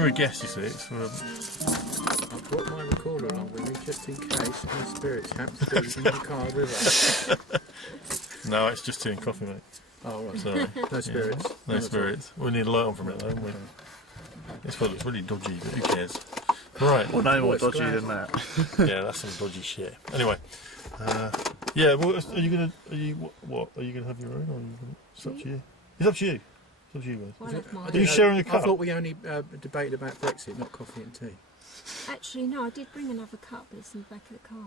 you're a guest, you see, it's for... I brought my recorder along with me just in case any spirits happen to be in the car with us. No, it's just tea and coffee, mate. Oh, right. Sorry. No spirits. Yeah, no spirits. We need a light on from it, though, don't we? This one looks really dodgy, but who cares? Right. Well, no more dodgy than that. Yeah, that's some dodgy shit. Anyway, yeah. Well, are you gonna? Are you what? Are you gonna have your own, or are you gonna, it's up to you? It's up to you. It's up to you, guys. Are you sharing a cup? I thought we only debated about Brexit, not coffee and tea. Actually, no, I did bring another cup, but it's in the back of the car.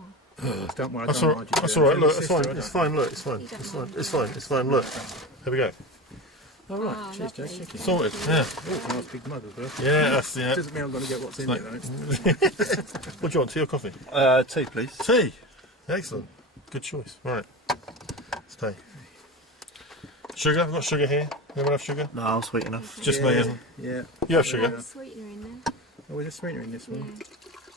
Don't worry, that's all right. That's all right. Look, it's fine. It's fine. Look, it's fine. It's fine. It's fine. It's fine. Look, there we go. All right. Cheers, Jase. Thank you. Sorted. Yeah. Oh, it's a nice big mug as well. Yeah, that's yeah. Doesn't mean I'm going to get what's in it though. What do you want? Tea or coffee? Tea, please. Tea. Excellent. Good choice. Right. It's tea. Sugar? I've got sugar here. Anyone have sugar? No, I'm sweet enough. Just me, isn't it? Yeah. You have sugar? There's a sweetener in there. Oh, there's a sweetener in this one.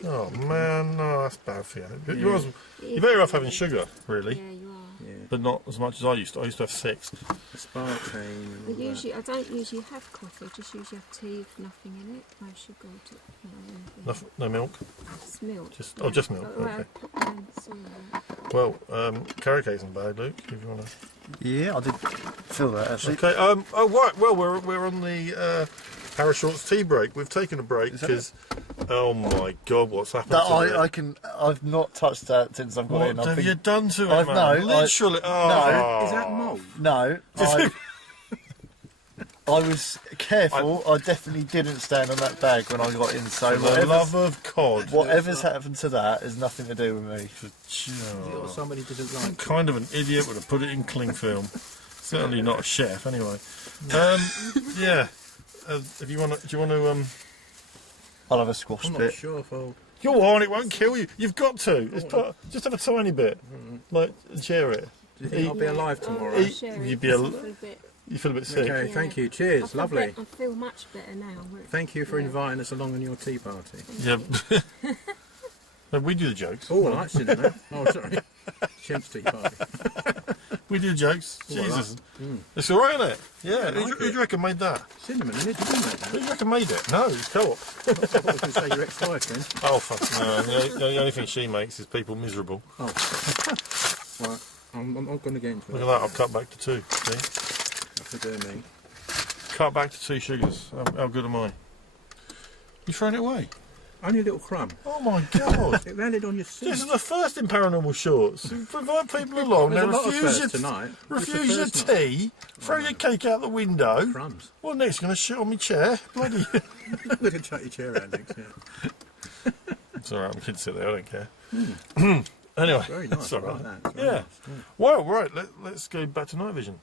Yeah. Oh man, no, that's bad for you. You're better off having sugar, really. Yeah, you are. Yeah. But not as much as I used to. I used to have 6. Sparkling. I don't usually have coffee. I just usually have tea with nothing in it. No sugar or No milk? Just milk. Just milk. Okay. Well, carrot cake isn't bad, Luke. If you want to. Yeah, I did feel that actually. Okay. Oh right. Well, we're on the Parashorts tea break. We've taken a break because. Oh my God! What's happened? I've not touched that since I've got in. What have you done to it, I've man? no, literally. No. Is that mould? No. I was careful. I definitely didn't stand on that bag when I got in. So for the love of cod, whatever's happened to that has nothing to do with me. Somebody didn't like. Some kind of an idiot would have put it in cling film. Certainly not a chef, anyway. Yeah. If you want to, do you want to? I'll have a squash I'm bit. not sure if I'll... Go on, it won't kill you. You've got to. Just have a tiny bit. Like, share it. Do you think I'll be alive tomorrow? You feel a bit sick. Okay, thank you. Cheers. Lovely. I feel much better now. Thank you for inviting us along on your tea party. Yeah. No, we do the jokes. Oh, I like cinnamon. Oh, sorry. Chemp's tea party. We do the jokes. Ooh, Jesus. It's alright, isn't it? Yeah. Who do you reckon made that? Cinnamon, isn't it? Did you make that? Who do you reckon made it? No, it's Co-op. I thought I was going to say your ex-wife then. Oh, fuck no. The only thing she makes is people miserable. Oh. Right. I'm not going to get into it. Look at that, I've cut back to 2. See? That's a do me. Cut back to 2 sugars. How good am I? You throwing it away? Only a little crumb. Oh my God! It landed on your seat. This is the first in Paranormal Shorts. You provide people along, they refuse your tea, throw your cake out the window. Crumbs. What next? Going to shit on my chair? Bloody. I'm going to chuck your chair out next, yeah. It's alright, I'm kidding, sit there, I don't care. Anyway, Very nice. it's alright. Like that. Yeah. Nice. Well, right, let's go back to night vision.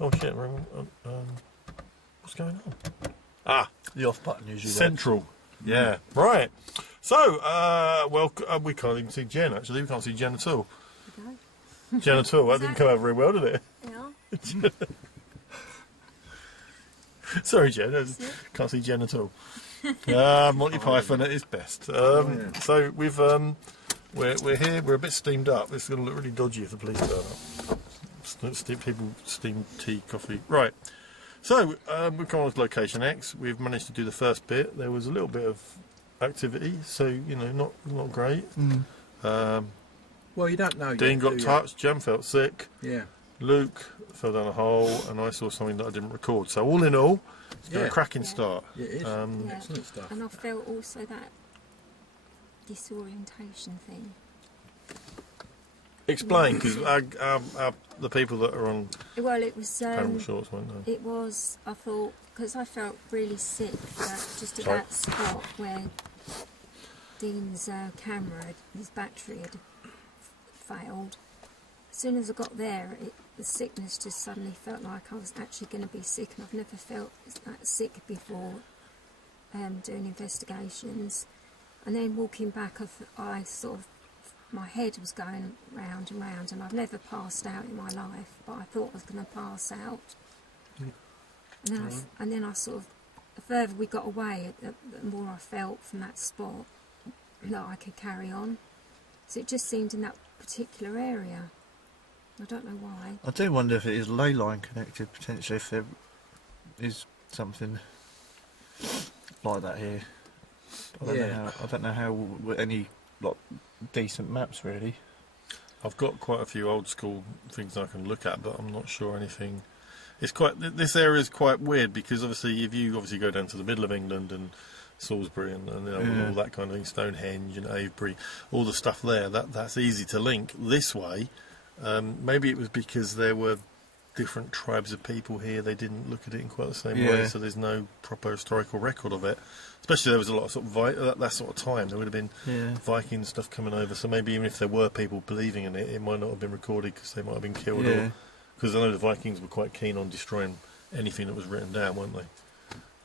Oh shit, what's going on? Ah, The off button usually. Central. Yeah, right. So, well, we can't even see Jen, actually. We can't see Jen at all. Okay. Jen at all. That didn't come out very well, did it? Yeah. Sorry, Jen. Can't see Jen at all. Monty Python at its best. So, we're here. We're a bit steamed up. This is going to look really dodgy if the police turn up. People steam tea, coffee. Right. So, we've come on to location X. We've managed to do the first bit. There was a little bit of activity, so, you know, not great. Well, you don't know. Dean got touched, Jem felt sick. Yeah. Luke fell down a hole, and I saw something that I didn't record. So, all in all, it's been a cracking start. Yeah, it is. Excellent stuff. And I felt also that disorientation thing. Explain, because the people that are on Well, it was. Paranormal Shorts won't know. It was. I thought because I felt really sick just at that spot where Dean's camera, his battery had failed. As soon as I got there, the sickness just suddenly felt like I was actually going to be sick, and I've never felt that sick before doing investigations. And then walking back, I sort of. My head was going round and round, and I've never passed out in my life, but I thought I was going to pass out. And then I sort of, the further we got away, the more I felt from that spot that I could carry on. So it just seemed in that particular area. I don't know why. I do wonder if it is ley line connected, potentially, if there is something like that here. I don't know how any like decent maps really. I've got quite a few old school things I can look at, but I'm not sure anything. It's quite. This area is quite weird because obviously, if you obviously go down to the middle of England and Salisbury and all that kind of thing, Stonehenge and Avebury, all the stuff there, that's easy to link this way. Maybe it was because there were different tribes of people here. They didn't look at it in quite the same way, so there's no proper historical record of it. Especially there was a lot of sort of that sort of time. There would have been Viking stuff coming over. So maybe even if there were people believing in it, it might not have been recorded because they might have been killed. Because I know the Vikings were quite keen on destroying anything that was written down, weren't they?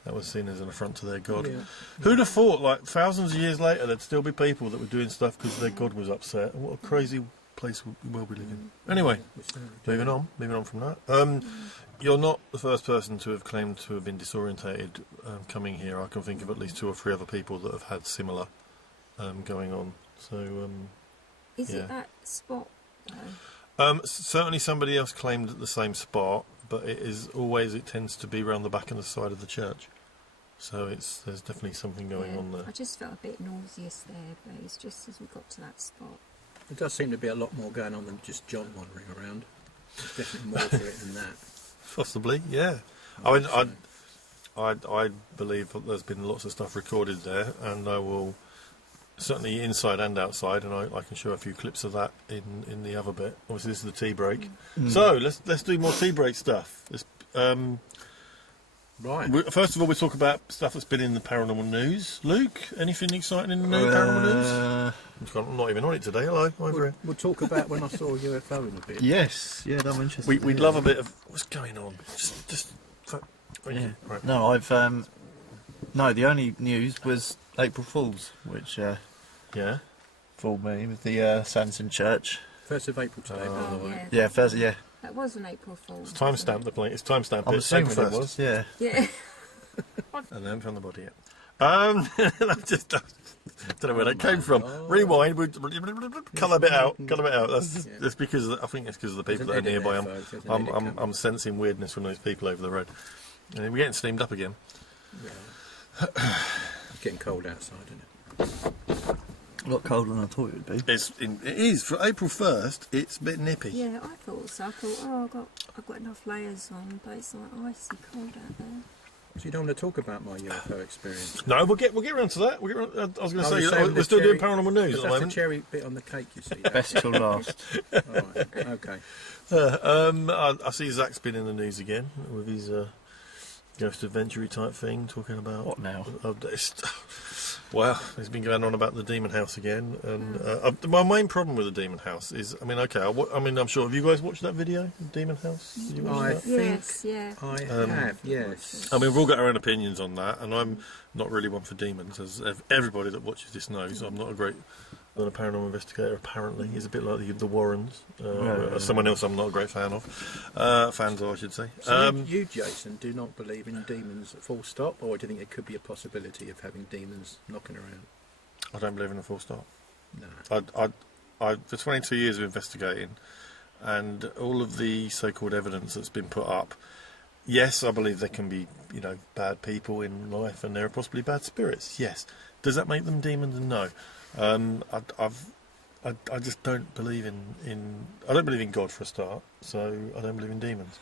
That was seen as an affront to their god. Yeah. Who'd have thought, like, thousands of years later, there'd still be people that were doing stuff because their god was upset? And what a crazy place we'll be living. Anyway, moving on from that. You're not the first person to have claimed to have been disorientated coming here. I can think of at least 2 or 3 other people that have had similar going on. So, is it that spot, though? Certainly somebody else claimed at the same spot, but it tends to be around the back and the side of the church. So there's definitely something going on there. I just felt a bit nauseous there, but it's just as we got to that spot. There does seem to be a lot more going on than just John wandering around. There's definitely more to it than that. Possibly, yeah. I mean, I believe that there's been lots of stuff recorded there, and I will certainly inside and outside, and I can show a few clips of that in the other bit. Obviously, this is the tea break. So let's do more tea break stuff. Right. First of all, we talk about stuff that's been in the paranormal news. Luke, anything exciting in the paranormal news? I'm not even on it today. Hello, over here. We'll talk about when I saw a UFO in a bit. Yes, yeah, I'm interested. We'd love a bit of what's going on. Yeah. Right. No, the only news was April Fool's, which fooled me with the Sanson Church. 1st of April today, by the way. Yeah, first, yeah. That was an April Fool. It's timestamped the plane. It's timestamped. I'm assuming it was. Yeah. Yeah. And I haven't found the body yet. I just don't know where that came from. Rewind. Cut a bit out. That's because I think it's because of the people that are nearby. I'm sensing weirdness from those people over the road. And we're getting steamed up again. Yeah. It's getting cold outside, isn't it? A lot colder than I thought it would be. It is for April 1st. It's a bit nippy. Yeah, I thought so. I thought, I've got enough layers on, but it's like icy cold out there. So you don't want to talk about my UFO experience? No, we'll get around to that. I was going to say we're still doing paranormal news at the moment. That's the cherry bit on the cake, you see. Best till last. All right. Okay. I see Zach's been in the news again with his ghost adventure type thing, talking about what now? Well, he's been going on about the Demon House again, and my main problem with the Demon House is, I'm sure, have you guys watched that video, Demon House? Did you watch that? Yes, yeah. I have, yes. I mean, we've all got our own opinions on that, and I'm not really one for demons, as everybody that watches this knows. I'm not a paranormal investigator, apparently. He's a bit like the Warrens. Someone else I'm not a great fan of. Fans of, I should say. So you, Jason, do not believe in demons full stop, or do you think there could be a possibility of having demons knocking around? I don't believe in a full stop. No. I for 22 years of investigating, and all of the so-called evidence that's been put up, yes, I believe there can be, bad people in life, and there are possibly bad spirits. Yes. Does that make them demons? No. I just don't believe I don't believe in God for a start, so I don't believe in demons.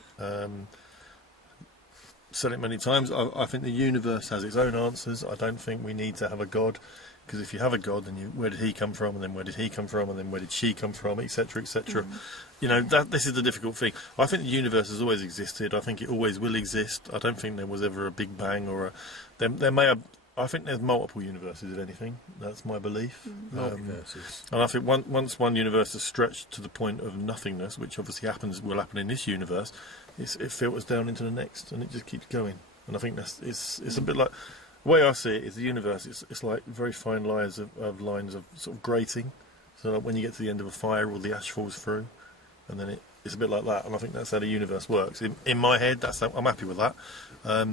Said it many times. I think the universe has its own answers. I don't think we need to have a God, because if you have a God, then where did he come from, and then where did he come from, and then where did she come from, etc., etc. This is the difficult thing. I think the universe has always existed. I think it always will exist. I don't think there was ever a Big Bang there may have. I think there's multiple universes, if anything. That's my belief. Multiverses. And I think once one universe is stretched to the point of nothingness, which obviously will happen in this universe, it filters down into the next, and it just keeps going. And I think it's a bit like, the way I see it is the universe. It's like very fine lines of lines of sort of grating. So like when you get to the end of a fire, all the ash falls through, and then it's a bit like that. And I think that's how the universe works. In my head, I'm happy with that. I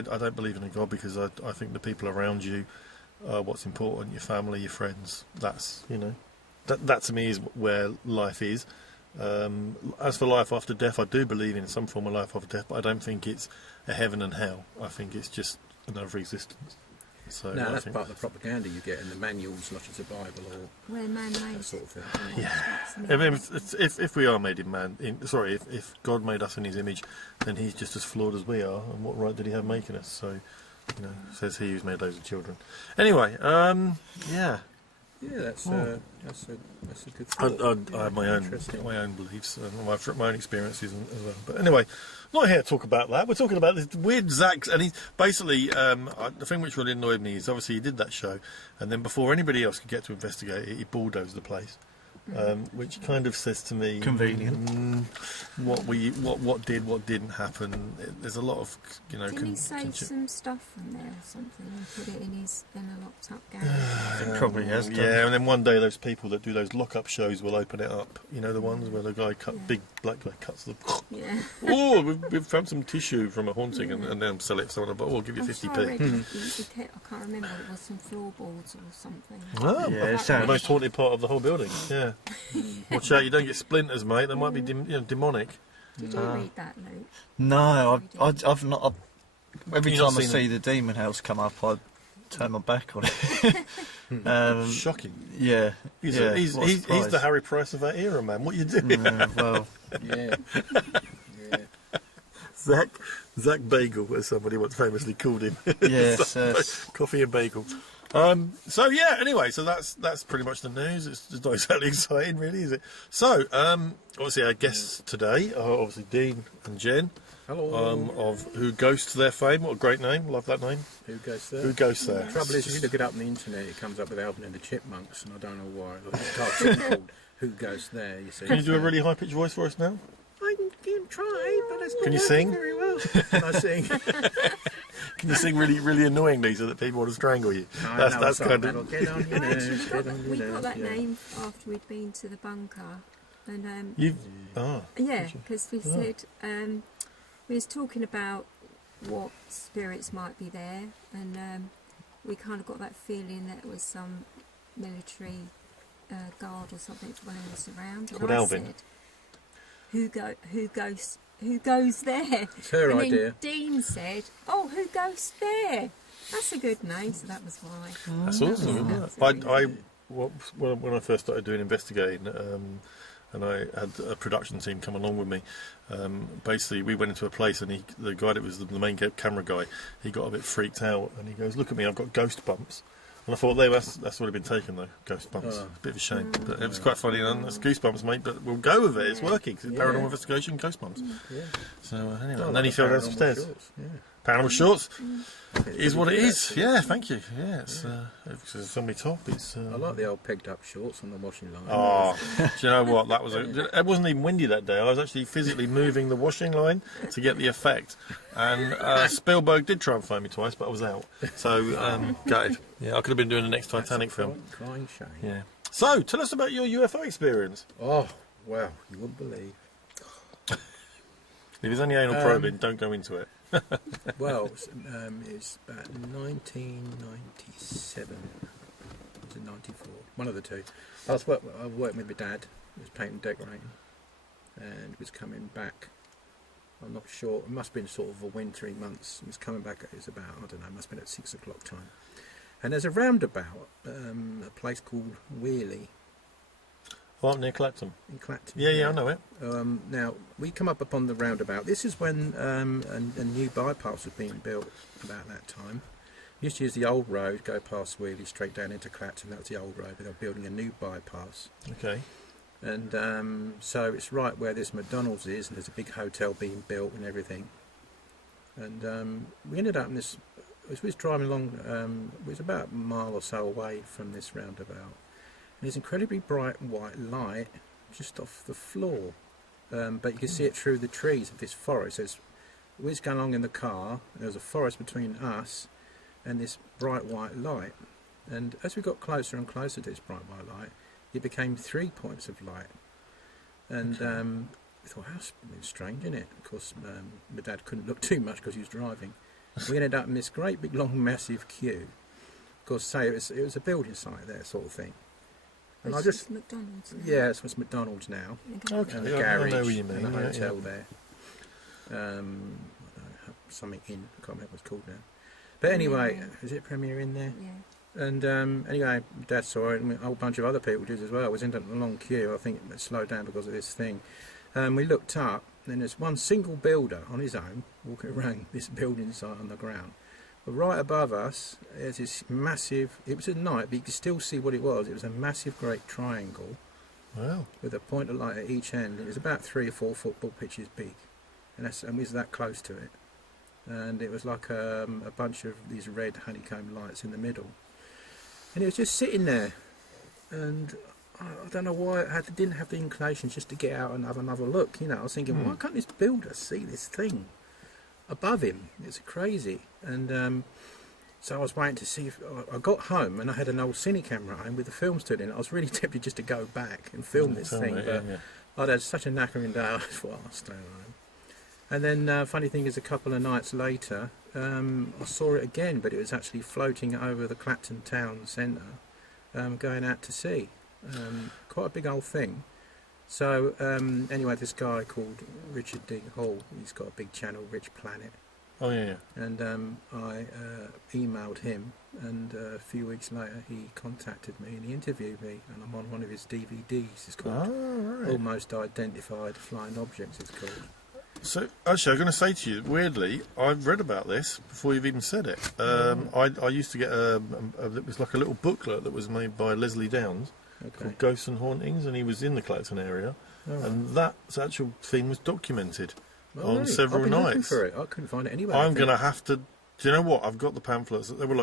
don't believe in a God, because I think the people around you are what's important. Your family, your friends. That's that to me is where life is. As for life after death, I do believe in some form of life after death, but I don't think it's a heaven and hell. I think it's just another existence. So No, I that's think part of the propaganda you get in the manuals, not as the Bible or We're man-made. that sort of thing. if we are made in man, if God made us in His image, then He's just as flawed as we are. And what right did He have making us? So, says He who's made loads of children. Anyway, yeah. Yeah, that's a good thought. I have my own Interesting. beliefs and my own experiences as well. But anyway, not here to talk about that. We're talking about this weird Zach, and he's basically the thing which really annoyed me is obviously he did that show, and then before anybody else could get to investigate it, he bulldozed the place. Which kind of says to me convenient. What didn't happen. There's a lot of Didn't he save some stuff from there or something and put it in a locked up garage? It probably has done. Yeah, and then one day those people that do those lock-up shows will open it up. You know the ones where the guy big black guy cuts the. Yeah. Oh, we've found some tissue from a haunting, and then sell it to someone. But I'll give you 50p. I can't remember. It was some floorboards or something. Oh, Yeah, it the sounds. most haunted part of the whole building. Yeah. Watch out, you don't get splinters, mate. They might be demonic. Did you read that, Luke? No, I've not. Every You've not time I seen see the Demon House come up, I turn my back on it. Shocking. Yeah, He's what a the surprise. Harry Price of our era, man. What are you doing? Well, Yeah. Zach Bagel, as somebody once famously called him. yes, Coffee and bagel. Anyway, so that's pretty much the news. It's not exactly exciting, really, is it? So, obviously our guests today are obviously Dean and Jen. Hello. Of Who Ghosts Their Fame. What a great name. Love that name. Who goes there? Who Ghosts There. The trouble is, if you look it up on the internet, it comes up with Alvin and the Chipmunks, and I don't know why. Like, it's a cartoon called Who Goes There, you see. Can you do a really high-pitched voice for us now? I can try, but it's not Can you working sing? very well. Can I sing? Can you sing really, really annoyingly so that people want to strangle you? That's kind of. Get on your nerves, Actually, get on your we got nerves, that yeah. name after we'd been to the bunker, and Yeah. because we said we was talking about what spirits might be there, and we kind of got that feeling that it was some military guard or something following us around. Called and I Alvin. said, who goes there? It's her and idea. then Dean said, "Oh, who goes there?" That's a good name, so that was why. That's awesome, isn't it? When I first started doing investigating, and I had a production team come along with me, basically we went into a place and the guy that was the main camera guy, he got a bit freaked out and he goes, "Look at me, I've got ghost bumps." And I thought, that's already been taken though, ghost bumps. Oh. It's a bit of a shame, but it was quite funny. And that's goosebumps, mate. But we'll go with it. It's working. It's paranormal investigation, ghost bumps. Yeah. So anyway, Oh, and then he fell down some paranormal stairs. shorts, yeah. Paranormal shorts It's is what it pretty is. good, Yeah, thank you. Yeah, it's somebody top. It's. I like the old pegged up shorts on the washing line. Oh, do you know what? That was it wasn't even windy that day. I was actually physically moving the washing line to get the effect. And Spielberg did try and phone me twice, but I was out. So, gutted. Yeah, I could have been doing the next Titanic film. Crying shame. Yeah. So, tell us about your UFO experience. Oh, well, you wouldn't believe. If there's any anal probing, don't go into it. Well, it's about 1997. Was it 94? One of the two. I was working with my dad. He was painting and decorating. And was coming back. I'm not sure. It must have been sort of a wintry months. He was coming back. It was about, I don't know, it must have been at 6 o'clock time. And there's a roundabout, a place called Wheelie Oh, near Clapton. in Clacton. Yeah, I know it. Now, we come up upon the roundabout. This is when a new bypass was being built about that time. We used to use the old road, go past Wheelie, straight down into Clacton. That was the old road, but they were building a new bypass. Okay. And so it's right where this McDonald's is, and there's a big hotel being built and everything. And we ended up in this, as we was driving along, it was about a mile or so away from this roundabout. And there's incredibly bright white light just off the floor. But you can see it through the trees of this forest. So we was going along in the car, and there was a forest between us and this bright white light. And as we got closer and closer to this bright white light, it became 3 points of light. And we thought, that's strange, isn't it? Of course, my dad couldn't look too much because he was driving. We ended up in this great big long massive queue. Of course, say it was a building site there, sort of thing. And Which I just is McDonald's. Now. yeah, it's McDonald's now. Okay. And the I garage know what you mean. and the Yeah, hotel yeah. there. I don't know, something in. I can't remember what it's called now. But anyway, is it Premiere in there? Yeah. And anyway, Dad saw it, and a whole bunch of other people did as well. It was in a long queue. I think it slowed down because of this thing. We looked up, and there's one single builder on his own walking around this building site on the ground. But right above us, there's this massive. It was at night, but you could still see what it was. It was a massive, great triangle. Wow. With a point of light at each end. It was about 3 or 4 football pitches big, and we was that close to it. And it was like a bunch of these red honeycomb lights in the middle. And it was just sitting there, and I don't know why I didn't have the inclination just to get out and have another look. You know, I was thinking, why can't this builder see this thing above him? It's crazy. And so I was waiting to see if I got home, and I had an old cine camera at home with the film still in it. I was really tempted just to go back and film this thing, but I'd had such a knackering day. I thought I'll stay home. And then funny thing is, a couple of nights later, I saw it again, but it was actually floating over the Clapton town centre, going out to sea. Quite a big old thing. So anyway, this guy called Richard D. Hall, he's got a big channel, Rich Planet. Oh yeah. And I emailed him, and a few weeks later he contacted me and he interviewed me, and I'm on one of his DVDs. It's called Almost Identified Flying Objects, it's called. So, actually, I'm going to say to you, weirdly, I've read about this before you've even said it. I used to get it was like a little booklet that was made by Leslie Downs called Ghosts and Hauntings, and he was in the Clacton area, and that actual thing was documented on several I've been looking nights. for it. I couldn't find it anywhere. I'm going to have to. Do you know what? I've got the pamphlets. They were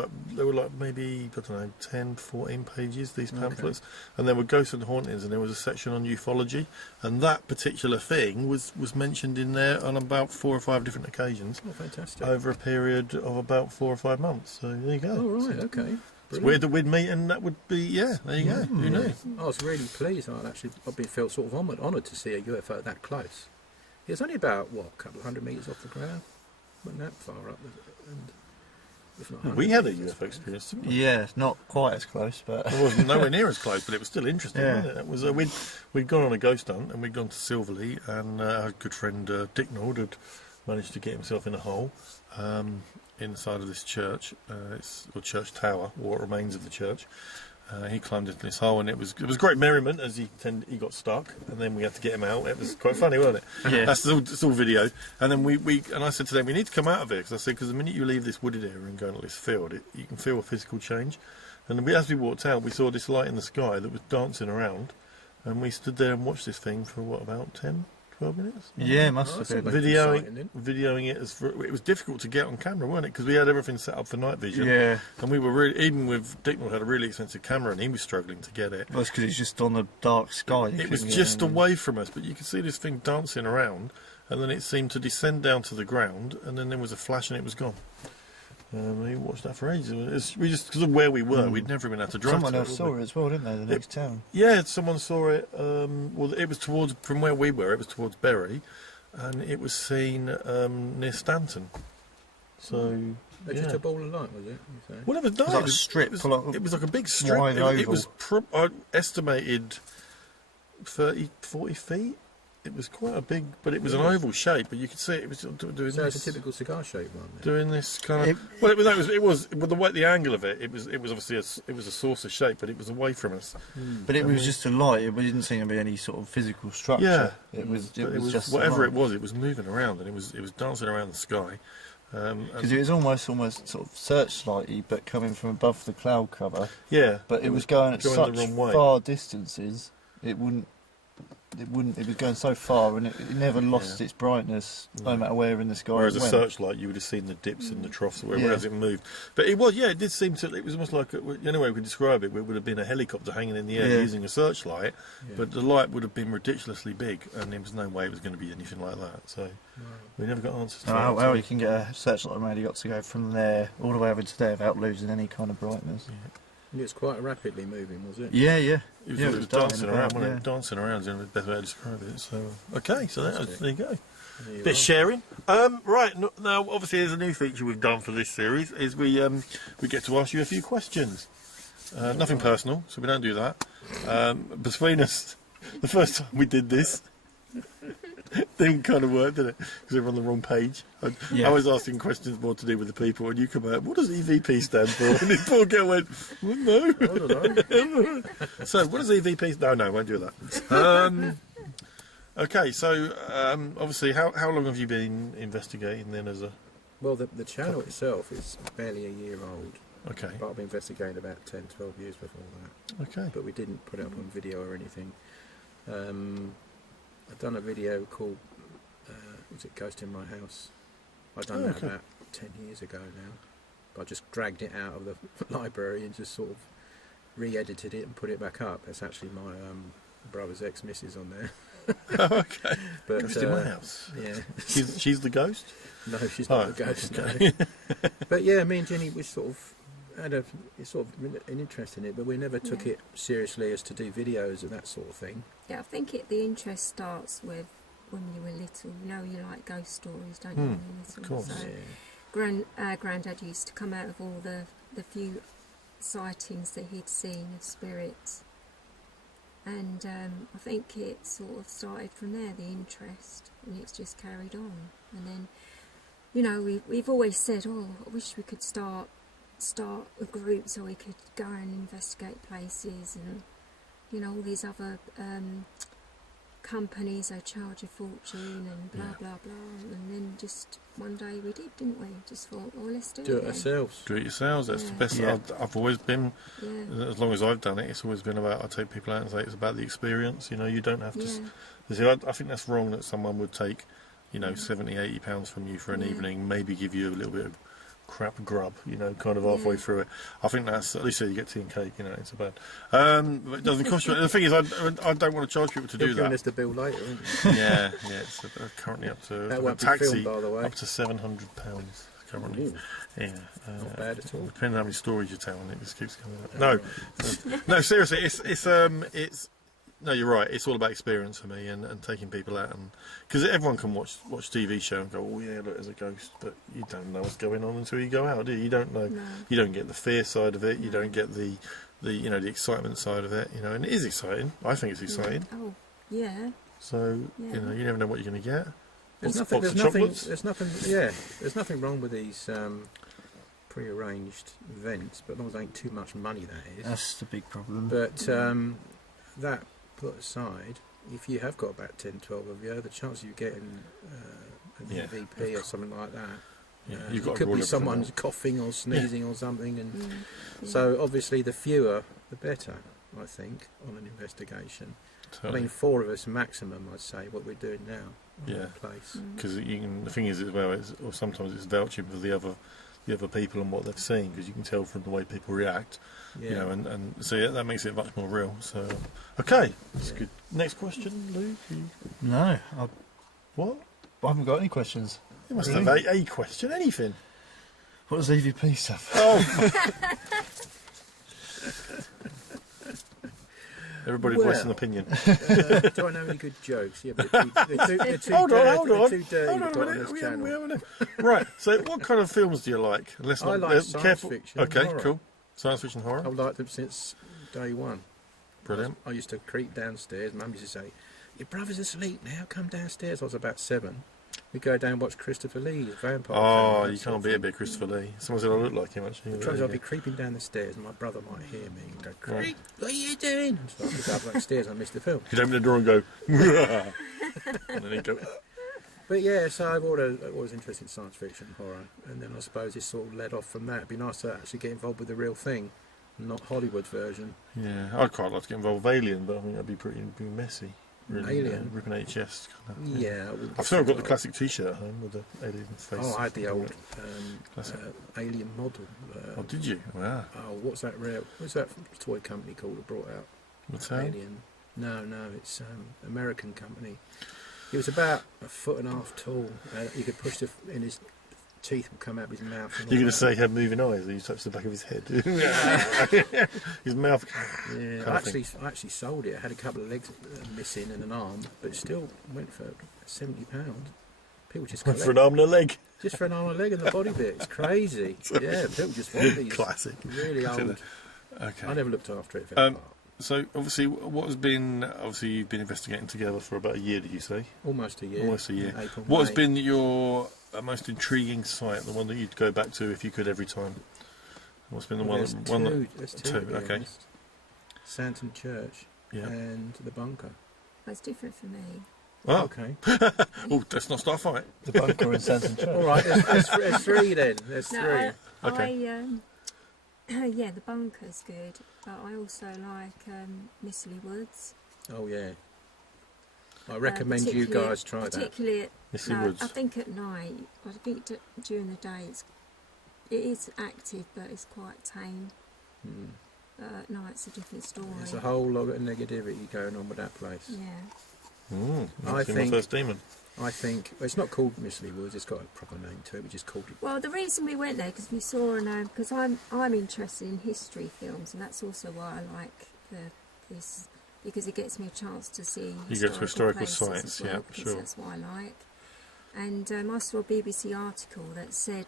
like maybe, I don't know, 10, 14 pages, these pamphlets. And there were Ghosts and Hauntings, and there was a section on ufology. And that particular thing was mentioned in there on about 4 or 5 different occasions. Oh, fantastic. Over a period of about 4 or 5 months. So there you go. Oh, right, okay. It's weird that we'd meet, and that would be, there you go. Who knew? I was really pleased. I've been felt sort of honoured to see a UFO that close. It was only about, a couple of 100 metres off the ground. Wasn't that far up, and if not we had a UFO experience, didn't we? Yeah, not quite as close, but it wasn't nowhere near as close, but it was still interesting, wasn't it? It was we'd gone on a ghost hunt, and we'd gone to Silverley, and our good friend Dick Nord had managed to get himself in a hole inside of this church. It's a church tower, or what remains of the church. He climbed into this hole, and it was great merriment as he got stuck, and then we had to get him out. It was quite funny, wasn't it? Yeah. It's all video. And then and I said to them, we need to come out of it, because I said, because the minute you leave this wooded area and go into this field, you can feel a physical change. And as we walked out, we saw this light in the sky that was dancing around, and we stood there and watched this thing for about 10, 12 minutes? Yeah, must have been. Videoing it it was difficult to get on camera, wasn't it? Because we had everything set up for night vision. Yeah. And we were really, even with Dicknell had a really expensive camera, and he was struggling to get it. Well, it's because it's just on the dark sky. It was just away from us, but you could see this thing dancing around, and then it seemed to descend down to the ground, and then there was a flash, and it was gone. We watched that for ages. We just, because of where we were, we'd never been able to drive. Someone else saw it as well, didn't they? The next town. Yeah, someone saw it. Well, it was from where we were. It was towards Bury, and it was seen near Stanton. So just a ball of light, was it? Well, it was like a strip. It was like a big strip. It was estimated 30, 40 feet. It was quite a big, but it was an oval shape. But you could see it was doing this. So it's a typical cigar shape one. Then. Doing this kind of. It was with the angle of it. It was obviously it was a saucer shape, but it was away from us. But it was just a light. It didn't seem to be any sort of physical structure. Yeah, it was just whatever it was. It was moving around, and it was dancing around the sky. Because it was almost sort of searchlighty, but coming from above the cloud cover. Yeah, but it was going at such the wrong way. Far distances. It was going so far, and it never lost its brightness, no matter where in the sky. Whereas it a went. Searchlight, you would have seen the dips and the troughs as it moved. But it did seem to. It was almost like the only way we could describe it. It would have been a helicopter hanging in the air using a searchlight, but the light would have been ridiculously big, and there was no way it was going to be anything like that. So we never got answers. To that. How you can get a searchlight around? You got to go from there all the way over to there without losing any kind of brightness. Yeah. And it's quite rapidly moving, was it? Yeah. It was dancing around, wasn't it? Dancing around is the best way to describe it. So, there you go. Bit sharing. Right, now, obviously, there's a new feature we've done for this series, is we get to ask you a few questions. Nothing personal, so we don't do that. Between us, the first time we did this, Didn't kind of work, did it? Because they were on the wrong page. I was asking questions more to do with the people, and you come out, what does EVP stand for? And this poor girl went, well, no. I don't know. So, what does EVP... No, I won't do that. Okay, so, obviously, how long have you been investigating then as a... Well, the channel itself is barely a year old. Okay. But I've been investigating about 10, 12 years before that. Okay. But we didn't put it up on video or anything. I've done a video called, was it Ghost in My House? I've done that about 10 years ago now. But I just dragged it out of the library and just sort of re-edited it and put it back up. That's actually my brother's ex-missus on there. Okay. But, Ghost in My House. Yeah. She's the ghost? No, she's not the ghost. Okay. No. But yeah, me and Jenny, we sort of had an interest in it, but we never took it seriously as to do videos and that sort of thing. Yeah, I think the interest starts with when you were little. You know, you like ghost stories, don't you? When you're little. Of course. So, Grandad used to come out of all the few sightings that he'd seen of spirits. And I think it sort of started from there, the interest, and it's just carried on. And then, you know, we've always said, oh, I wish we could start a group so we could go and investigate places, and, you know, all these other companies, they charge a fortune and blah, blah, blah. And then just one day we did, didn't we? Just thought, oh, let's do it ourselves. Do it yourselves, that's the best. I've always been, as long as I've done it, it's always been about, I take people out and say it's about the experience, you know, you don't have to... See, I think that's wrong that someone would take, you know, 70, 80 pounds from you for an evening, maybe give you a little bit of crap grub, you know, kind of halfway through it. I think that's, at least you get tea and cake, you know, it's about. But it doesn't cost you. The thing is, I don't want to charge people to do that. You're giving us the bill later, aren't you? Yeah, it's currently up to that won't taxi, be filmed, by the way. up to £700 currently. Ooh. Yeah, not bad at all. Depending on how many stories you tell, and it just keeps coming up. No, seriously, it's. No, you're right. It's all about experience for me, and taking people out, and because everyone can watch TV show and go, oh yeah, look, there's a ghost, but you don't know what's going on until you go out, do you? You don't know. No. You don't get the fear side of it. You don't get the you know, the excitement side of it. You know, and it is exciting. I think it's exciting. Oh, yeah. So you know, you never know what you're going to get. There's nothing wrong with these pre-arranged events, but as long as there ain't too much money, that is. That's the big problem. But that put aside, if you have got about 10, 12 of you, the chance of you getting an EVP or something like that, it could be someone's coughing or sneezing or something, and so obviously the fewer the better, I think, on an investigation. Totally. I mean, 4 of us maximum, I'd say, what we're doing now. Place. Because the thing is as well, or sometimes it's vouching for the other people and what they've seen, because you can tell from the way people react. You know, and so that makes it much more real. So, okay, that's good. Next question, Luke. No, what? I haven't got any questions. You must have a question, anything. What does EVP stuff? Oh. Everybody voice an opinion. Do I know any good jokes? Yeah, but they're too hold on. dirty to put on this channel. Right, so what kind of films do you like? I like science fiction. Okay, horror. Cool. Science fiction horror? I've liked them since day one. Brilliant. I used to creep downstairs. Mum used to say, your brother's asleep now, come downstairs. I was about 7. We'd go down and watch Christopher Lee's Vampire. Oh, you can't be a bit Christopher Lee. Someone said I look like him, actually. The trouble is I'd be creeping down the stairs and my brother might hear me and go, Creep, what are you doing? So I'd go up the stairs and I missed the film. You'd open the door and go, and then he'd go... But yeah, so I've always interested in science fiction, horror, and then I suppose it sort of led off from that. It'd be nice to actually get involved with the real thing, not Hollywood's version. Yeah, I'd quite like to get involved with Alien, but I think that'd be pretty messy. Really, Alien? Ripping out your chest. Kind of, yeah. I've still got the classic T-shirt at home with the alien face. Oh, I had the old Alien model. Oh, did you? Wow. Oh, what's that toy company called that brought out Alien? No, it's American company. He was about 1.5 foot tall. You could push in his teeth would come out of his mouth. You're going to say he had moving eyes, and you touched the back of his head. His mouth. Yeah, I actually sold it. I had a couple of legs missing and an arm, but it still went for £70. People just went for an arm and a leg. Just for an arm and a leg and the body bit. It's crazy. Yeah, people just want these. Classic. Really old. Okay. I never looked after it very hard. So obviously, you've been investigating together for about a year, did you say? Almost a year. Almost a year. April, What has May. been your most intriguing site, the one that you'd go back to if you could every time? What's been the There's There's two, two, to be okay. honest. Santon Church Yeah. and the bunker. That's different for me. Oh. Okay. Oh, let's not start a fight. The bunker in Santon Church. All right, there's three then. There's No, three. Okay. Yeah, the bunker's good, but I also like Missley Woods. Oh yeah. I recommend you guys try that. Particularly at Missley no, Woods. I think at night. I think during the day it is active, but it's quite tame. Mm. At night it's a different story. There's a whole lot of negativity going on with that place. Yeah. I That's my think- first demon. I think well, it's not called Missley Woods. It's got a proper name to it. We just called it. Well, the reason we went there because we saw because I'm interested in history films, and that's also why I like this because it gets me a chance to see You go to historical places sites, as well, yeah, because sure. That's what I like. And I saw a BBC article that said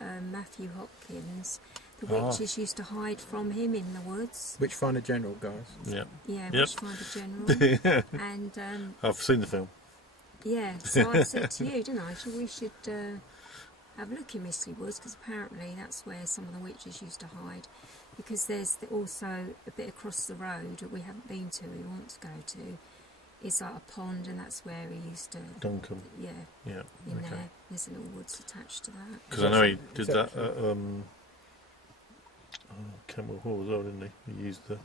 that Matthew Hopkins, the witches used to hide from him in the woods. Witchfinder General, guys. Yeah. Yeah, Yep. Witchfinder General. And I've seen the film. yeah, so I said to you, didn't I? We should have a look in Missley Woods because apparently that's where some of the witches used to hide. Because there's also a bit across the road that we haven't been to, we want to go to. It's like a pond, and that's where he used to. Duncan. Yeah, Yeah. in Okay. there. There's a little woods attached to that. Because I know he did Is that- that at Kentwell Hall as well, didn't he? He used the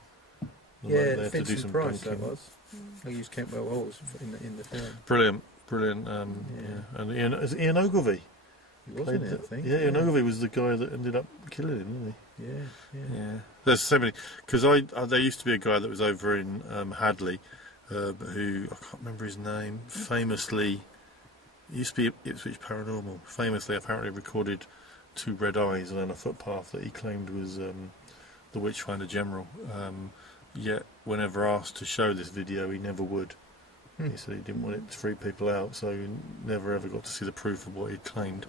Yeah, light there to do Vincent some Price that dunking. was. I used Kentwell Halls in the film. Brilliant. Yeah. Yeah. And is it Ian Ogilvy? He was in it, I think. Yeah, Ian Ogilvy was the guy that ended up killing him, didn't Yeah, he? yeah. Yeah. There's so many. Because there used to be a guy that was over in Hadley, who I can't remember his name. Famously, he used to be Ipswich Paranormal. Famously, apparently recorded 2 red eyes on a footpath that he claimed was the Witchfinder General. Yet, whenever asked to show this video, he never would. He said he didn't want it to freak people out, so he never ever got to see the proof of what he'd claimed.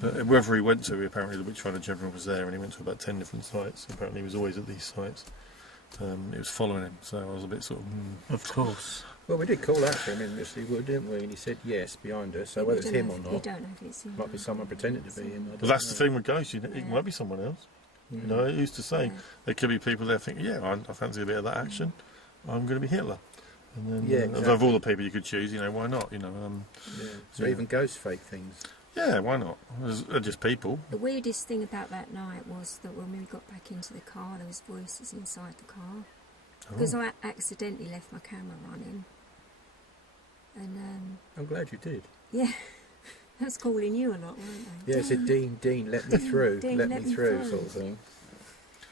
But wherever he went to, apparently the Witchfinder General was there, and he went to about 10 different sites. Apparently he was always at these sites. It was following him, so I was a bit sort of... Of course. Well, we did call out to him in Missley Wood, didn't we? And he said yes behind us. So We whether it's don't him know or if- we not, don't know if it's him. might be someone pretending to be him. I But don't that's the know. thing with ghosts, it might be someone else. You know, it used to say, Yeah. there could be people there thinking, yeah, I fancy a bit of that action, I'm going to be Hitler. And then, Yeah, of exactly. all the people you could choose, why not? Yeah. So Yeah. even ghost fake things. Yeah, why not? They're just people. The weirdest thing about that night was that when we got back into the car, there was voices inside the car. Because I accidentally left my camera running. And, I'm glad you did. yeah, I was calling you a lot, weren't they? Yeah, it said Dean, let me through, Dean, let me through, sort of thing.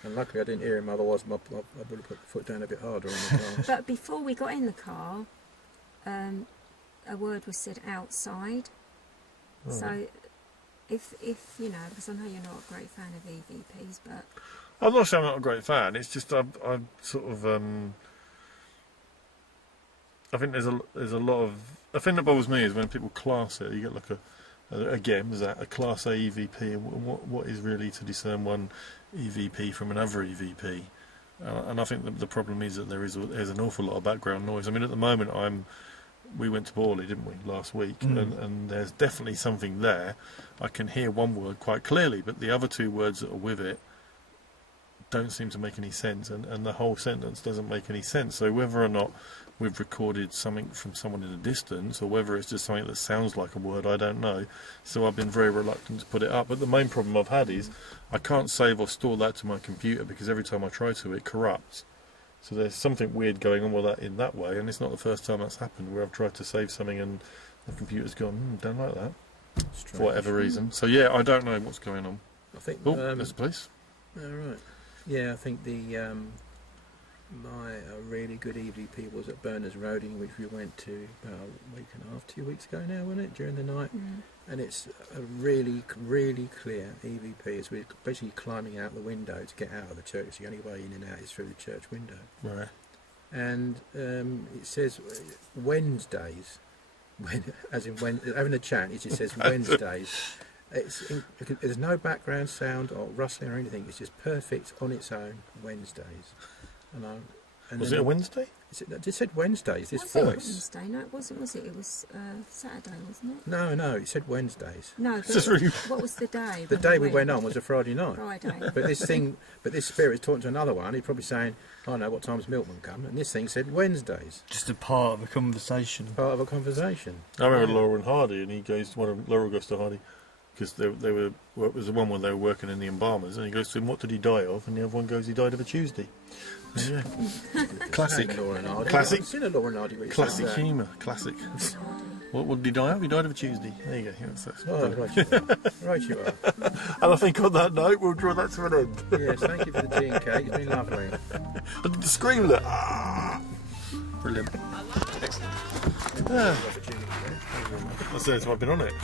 And luckily I didn't hear him, otherwise I would have put the foot down a bit harder on the glass. But before we got in the car, a word was said outside. So, if because I know you're not a great fan of EVPs, but I'm not saying I'm not a great fan. It's just I'm sort of I think there's a lot of the thing that bothers me is when people class it. You get like there's a class A EVP, and what is really to discern one EVP from another EVP. And I think the problem is that there's an awful lot of background noise. I mean, at the moment we went to Borley, didn't we, last week? And there's definitely something there. I can hear one word quite clearly, but the other 2 words that are with it don't seem to make any sense, and the whole sentence doesn't make any sense. So whether or not we've recorded something from someone in the distance, or whether it's just something that sounds like a word, I don't know. So I've been very reluctant to put it up. But the main problem I've had is I can't save or store that to my computer, because every time I try to, it corrupts. So there's something weird going on with that in that way, and it's not the first time that's happened where I've tried to save something and the computer's gone, don't like that, Strange. for whatever reason. So yeah, I don't know what's going on. I think. Oh, there's the police. All right. Yeah, I think my really good EVP was at Berners Road, in which we went to about a week and a half, 2 weeks ago now, wasn't it? During the night, and it's a really, really clear EVP. It's we're basically climbing out the window to get out of the church. The only way in and out is through the church window. Right. And it says Wednesdays, having a chat. It just says Wednesdays. There's no background sound or rustling or anything. It's just perfect on its own Wednesdays. And Was then it a Wednesday? It said Wednesdays, this Was it voice. Wednesday? No, it wasn't, was it? It was Saturday, wasn't it? No, it said Wednesdays. No, It's just really... what was the day? The when day we went on was a Friday night. Friday. But this spirit's talking to another one. He's probably saying, "I know what time's milkman come," and this thing said Wednesdays. Just a part of a conversation. Part of a conversation. I remember Laura and Hardy, and he goes, Laura goes to Hardy, because they were, well, it was the one when they were working in the embalmers, and he goes to him, "What did he die of?" And the other one goes, "He died of a Tuesday." Yeah. Classic. Laura and Hardy. Classic. I've seen a Laura and Hardy recently. Classic humour. Classic. What did he die of? He died of a Tuesday. There you go. That's Oh, right you are. Right you are. And I think on that note, we'll draw that to an end. Yes, thank you for the tea and cake. It's been lovely. I did the scream look. Ah! Brilliant. Excellent. Opportunity there. I said I've been on it.